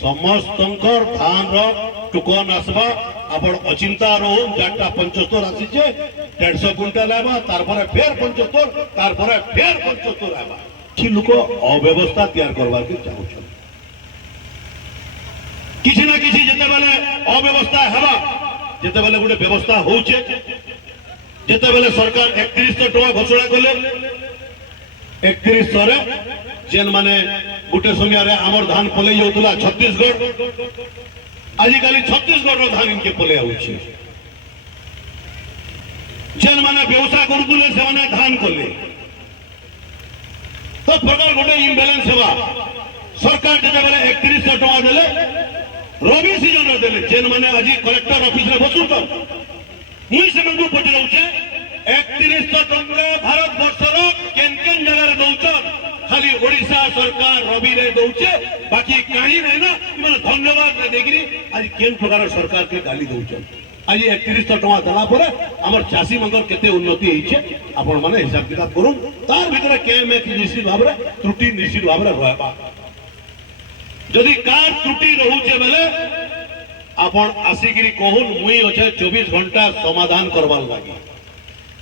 समस्तंकर धान टुकन आसबा आपण अचिंता रहो 475 आसीचे 150 क्विंटल आबा तारपरे फेर 75 तारपरे फेर 75 आबा कि लोक अव्यवस्था तैयार करबा के चाहछन किछि ना किछि जते बेले अव्यवस्था हेबा जते बेले गुटे व्यवस्था होउचे जते बेले सरकार 3100 टका घोषणा कले 3100 रे जेन माने गुटे समय रे हमर धान पले जाउतला छत्तीसगढ़ आजिकाली छत्तीसगढ़ रो धान इनके पले आउची जेन माने व्यवसाय करतुले से माने धान कले तो प्रकार गोटे इम्बैलेंस हेबा सरकार जते बेले 3100 टका देले रबी सीजन रे देले जेन माने आज कलेक्टर ऑफिस रे बसुत मुई से मंगू पचराउचे 3100 टका भारत वर्षर केन केन जगह रे दउचन खाली ओडिशा सरकार रबी रे दउचे बाकी कहीं नहीं ना माने धन्यवाद रे देगिरी आज केन प्रकार सरकार के गाली दउचन आज 3100 टका देला परे हमर चासी मंगर केते उन्नति हेइचे आपण माने हिसाब किताब करू तार भीतर के में निश्चित भाव रे त्रुटि निश्चित भाव रे रहबा जदि कार त्रुटि रहउचे बेले आपण आसीगिरी कहून मुई अच्छे 24 घंटा समाधान करवार लागी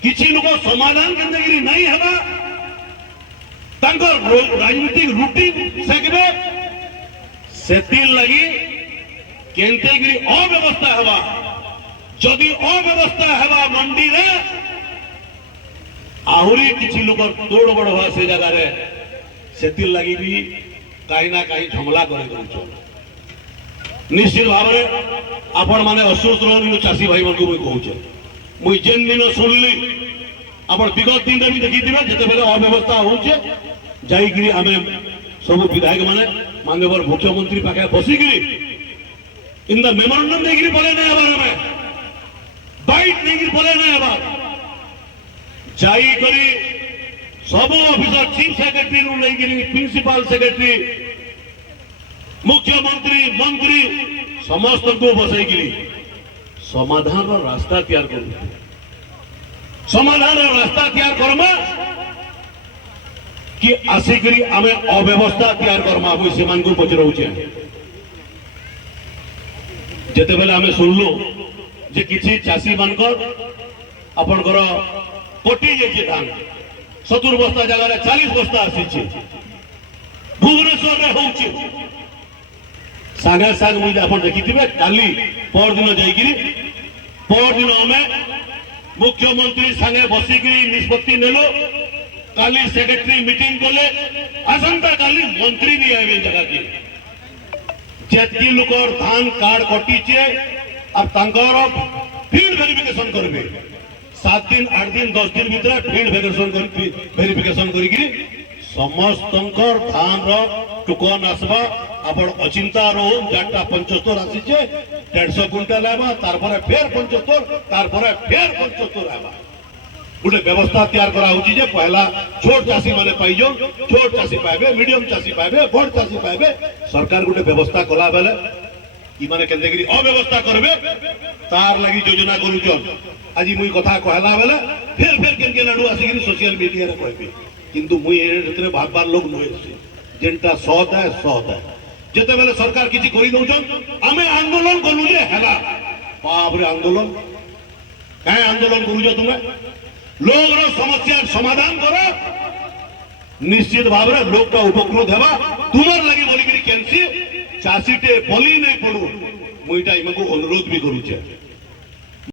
किछि लोक समाधान केंद्रगिरी नहीं हेबा तांकर राजनीतिक रूटीन सेगबे सेतिल लगी केंतेगिरी अव्यवस्था हेबा जदि अव्यवस्था हेबा मंडी रे आहुरी किछि लोक तोड़ बड़ हुआ से जगह रे सेतिल लगी भी कहीं ना कहीं झमला कर निश्चित भाव में आपण माने अफसोस रहो चाषी भाई मन को मुई कहूचे मुई जेन दिन सुनली आपण विगत दिन भी देखी जिते बेले अव्यवस्था होचे जाइगिरी आमे सब विधायक माने माननीय मुख्यमंत्री पाखे बसिगिरी इन द मेमोरेंडम देगिरी बोले नहीं हबार में बाइट देगिरी बोले नहीं हबार जाई करी सब ऑफिसर चीफ सेक्रेटरी नु लेगिरी प्रिंसिपल सेक्रेटरी मुख्यमंत्री मंत्री समस्त को बसैगिरी समाधान रास्ता तैयार करू समाधान रास्ता तैयार करमा कि आसिकरी आमे अव्यवस्था तैयार करमा मुई सेमान को पचराउचे जेते बेले आमे सुनलो जे किछि चासी मानकर आपनकर कोटी जे धान 70 बस्ता जगह रे 40 बस्ता आसीचे भुवनेश्वर रे होउचे सागे साग मुई आपण देखिथिबे काली पर दिन जाईगिरी पर दिन हमें मुख्यमंत्री संगे बसिगिरी निष्पत्ति नेलो काली सेक्रेटरी मीटिंग कोले आसंता काली मंत्री नहीं आवे जगह की जेतकी लोकर धान कार्ड कटिचे अब तांकर फील्ड वेरिफिकेशन करबे 7 दिन 8 दिन 10 दिन भीतर फील्ड वेरिफिकेशन करी समस्तंकर धान टुकन आसबा आपण अचिंता रहो 475 आसीचे 150 क्विंटल आबा तारपरे फेर 75 तारपरे फेर 75 आबा गुटे व्यवस्था तैयार करा होची जे पहला छोट चासी माने पाइजो छोट चासी पाइबे मीडियम चासी पाइबे बड़ चासी पाइबे सरकार गुटे व्यवस्था कला बेले ई माने केंदेगिरी अव्यवस्था करबे तार लागि योजना करूचन आज मुई कथा कहला बेले फेर केन केन आडू आसीगिरी सोशल मीडिया रे कहबे किंतु मुई एरे भाग बार लोग नहे जेनटा सत है जेते बेले सरकार किछि करि दउचन आमे आंदोलन करू जे हेला बाप रे आंदोलन काय आंदोलन करू जे तुमे लोग रो समस्या समाधान करो निश्चित भाव रे लोग का उपकृत हेबा तुमर लागि बोली करी केनसी चासीटे बोली नहीं पड़ू मुईटा इमको अनुरोध भी करू छे।